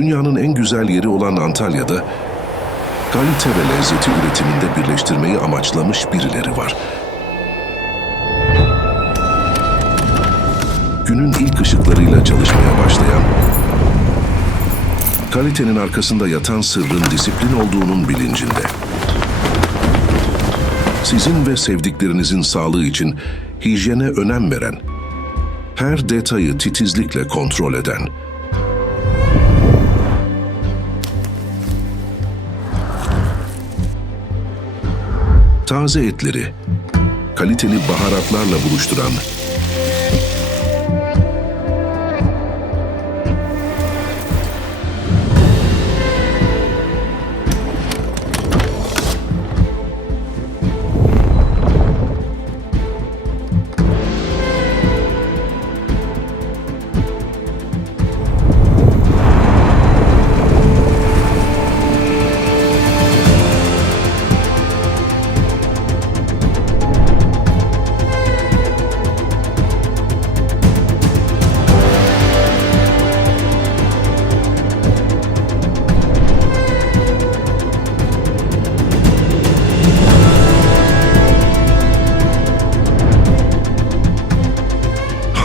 Dünyanın en güzel yeri olan Antalya'da kalite ve lezzeti üretiminde birleştirmeyi amaçlamış birileri var. Günün ilk ışıklarıyla çalışmaya başlayan, kalitenin arkasında yatan sırrın disiplin olduğunun bilincinde. Sizin ve sevdiklerinizin sağlığı için hijyene önem veren, her detayı titizlikle kontrol eden, taze etleri kaliteli baharatlarla buluşturan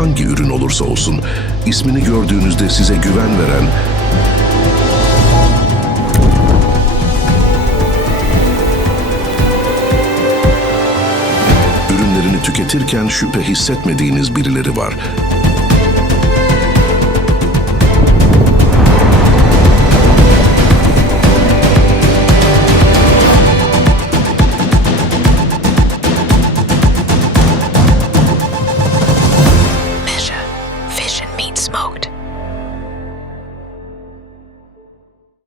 hangi ürün olursa olsun ismini gördüğünüzde size güven veren ürünlerini tüketirken şüphe hissetmediğiniz birileri var.